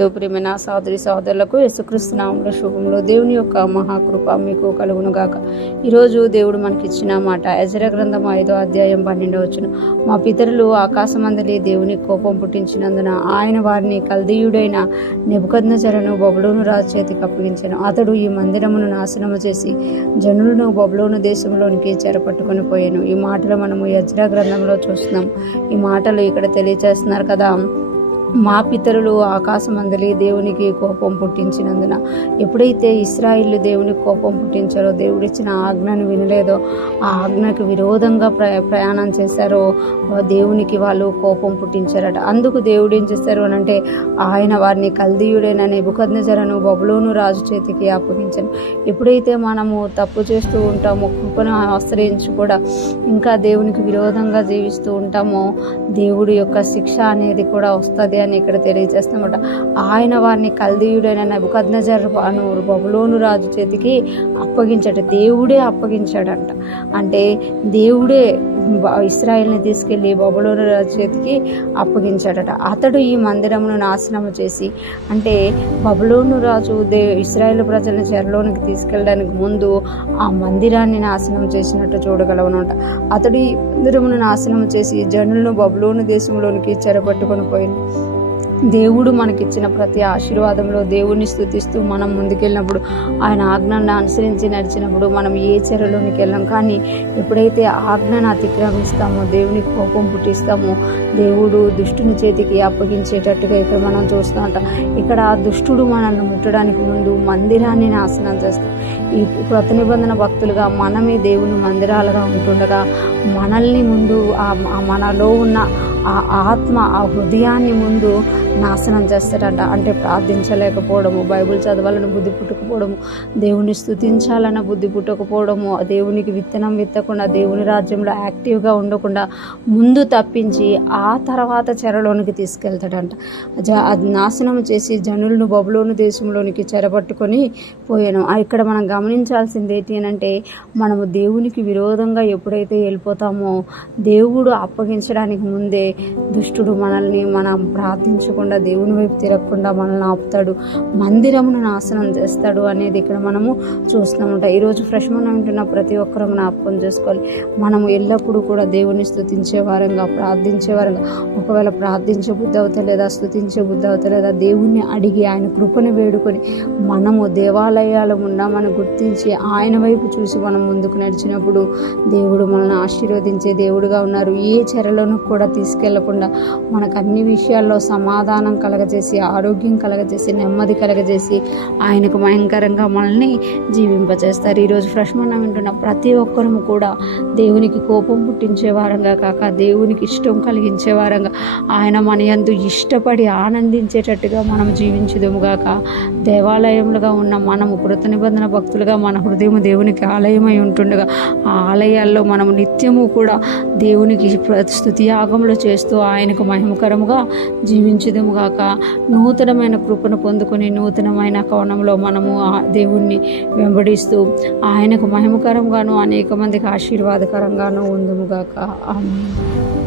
ప్రియమైన సోదరి సోదరులకు యేసుక్రీస్తు నామములో శుభములు. దేవుని యొక్క మహాకృప మీకు కలుగును గాక. ఈరోజు దేవుడు మనకిచ్చిన మాట యెజర గ్రంథం 5వ అధ్యాయం 12వ వచనం. మా పితరులు ఆకాశమందలి దేవుని కోపం పుట్టించినందున ఆయన వారిని కల్దీయుడైన నెబుకద్నెజరును బబులోను రాజు చేతికి అప్పగించెను. అతడు ఈ మందిరమును నాశనము చేసి జనులను బబులోను దేశంలోనికి చెరపట్టుకొని పోయాను. ఈ మాటలు మనము యెజర గ్రంథంలో చూస్తున్నాం. ఈ మాటలు ఇక్కడ తెలియజేస్తున్నారు కదా. మా పితరులు ఆకాశమందలి దేవునికి కోపం పుట్టించినందున, ఎప్పుడైతే ఇశ్రాయేలు దేవునికి కోపం పుట్టించారో, దేవుడిచ్చిన ఆజ్ఞను వినలేదో, ఆ ఆజ్ఞకు విరోధంగా ప్రయాణం చేశారో దేవునికి వాళ్ళు కోపం పుట్టించారట. అందుకు దేవుడు ఏం చేశారు అని అంటే, ఆయన వారిని కల్దీయుడైన నెబుకద్నెజరును బబులోను రాజు చేతికి అప్పగించాను. ఎప్పుడైతే మనము తప్పు చేస్తూ ఉంటామో, కృపను ఆశ్రయించి కూడా ఇంకా దేవునికి విరోధంగా జీవిస్తూ ఉంటామో, దేవుడి యొక్క శిక్ష అనేది కూడా వస్తుంది అని ఇక్కడ తెలియజేస్తామట. ఆయన వారిని కల్దీయుడైన నెబుకద్నెజరు అను బబులోను రాజు చేతికి అప్పగించట. దేవుడే అప్పగించాడంట. అంటే దేవుడే ఇశ్రాయేల్ని తీసుకెళ్లి బబులోను రాజు చేతికి అప్పగించాడట. అతడు ఈ మందిరమును నాశనము చేసి, అంటే బబులోను రాజు ఇశ్రాయేలు ప్రజలను చెరలోనికి తీసుకెళ్ళడానికి ముందు ఆ మందిరాన్ని నాశనం చేసినట్టు చూడగలవనమాట. అతడు ఈ మందిరమును నాశనం చేసి జనులను బబులోను దేశంలోనికి చెరపట్టుకొని పోయింది. దేవుడు మనకిచ్చిన ప్రతి ఆశీర్వాదంలో దేవుణ్ణి స్తుతిస్తూ మనం ముందుకెళ్ళినప్పుడు, ఆయన ఆజ్ఞను అనుసరించి నడిచినప్పుడు మనం ఏ చెరలోనికి వెళ్ళాం. కానీ ఎప్పుడైతే ఆజ్ఞను అతిక్రమిస్తామో, దేవునికి కోపం పుట్టిస్తామో, దేవుడు దుష్టుని చేతికి అప్పగించేటట్టుగా ఇక్కడ మనం చూస్తూ ఉంటాం. ఇక్కడ ఆ దుష్టుడు మనల్ని ముట్టడానికి ముందు మందిరాన్ని నాశనం చేస్తాం. ఈ కొత్త నిబంధన భక్తులుగా మనమే దేవుని మందిరాలుగా ఉంటుండగా, మనల్ని ముందు మనలో ఉన్న ఆ ఆత్మ, ఆ హృదయాన్ని ముందు నాశనం చేస్తాడంట. అంటే ప్రార్థించలేకపోవడము, బైబిల్ చదవాలని బుద్ధి పుట్టకపోవడము, దేవుని స్తుతించాలన్న బుద్ధి పుట్టకపోవడము, దేవునికి విత్తనం విత్తకుండా, దేవుని రాజ్యంలో యాక్టివ్గా ఉండకుండా ముందు తప్పించి ఆ తర్వాత చెరలోనికి తీసుకెళ్తాడంట. అది నాశనం చేసి జనులను బబులోను దేశంలోనికి చెరపట్టుకొని పోయాను. ఇక్కడ మనం గమనించాల్సింది ఏంటి అని అంటే, మనము దేవునికి విరోధంగా ఎప్పుడైతే వెళ్ళిపోతామో, దేవుడు అప్పగించడానికి ముందే దుష్టుడు మనల్ని మనం ప్రార్థించకుండా, దేవుని వైపు తిరగకుండా మనల్ని ఆపుతాడు, మందిరమును నాశనం చేస్తాడు అనేది ఇక్కడ మనము చూస్తున్నామంట. ఈరోజు ఫ్రెష్ మనం వింటున్న ప్రతి ఒక్కరూ జ్ఞాపకం చేసుకోవాలి. మనము ఎల్లప్పుడూ కూడా దేవుని స్తుతించే వారంగా, ప్రార్థించే వారంగా, ఒకవేళ ప్రార్థించే బుద్ధి అవుతలేదా, స్తుతించే బుద్ధి అవుతలేదా, దేవుణ్ణి అడిగి ఆయన కృపను వేడుకొని మనము దేవాలయాలు ఉన్నామని గుర్తించి ఆయన వైపు చూసి మనం ముందుకు నడిచినప్పుడు దేవుడు మనల్ని ఆశీర్వదించే దేవుడుగా ఉన్నారు. ఏ చెరలోనూ కూడా తీసుకెళ్లకుండా మనకు అన్ని విషయాల్లో సమాధానం కలగజేసి, ఆరోగ్యం కలగజేసి, నెమ్మది కలగజేసి ఆయనకు భయంకరంగా మనల్ని జీవింపజేస్తారు. ఈరోజు ఫ్రెష్ మనం వింటున్న ప్రతి ఒక్కరూ కూడా దేవునికి కోపం పుట్టించే వారంగా కాక, దేవునికి ఇష్టం కలిగించే వారంగా, ఆయన మన యందు ఇష్టపడి ఆనందించేటట్టుగా మనం జీవించుదుముగాక. దేవాలయములుగా ఉన్న మనము, కృత నిబంధన భక్తులుగా మన హృదయం దేవునికి ఆలయమై ఉంటుండగా, ఆ ఆలయాల్లో మనము నిత్యము కూడా దేవునికి స్తుతి యాగములు చేస్తూ ఆయనకు మహిమకరముగా జీవించుదుముగాక. నూతనమైన కృపను పొందుకొని నూతనమైన కోణంలో మనము ఆ దేవుణ్ణి వెంబడిస్తూ ఆయనకు మహిమకరంగాను అనేక మందికి ఆశీర్వాదకరంగాను ఉందుముగాక. ఆమేన్.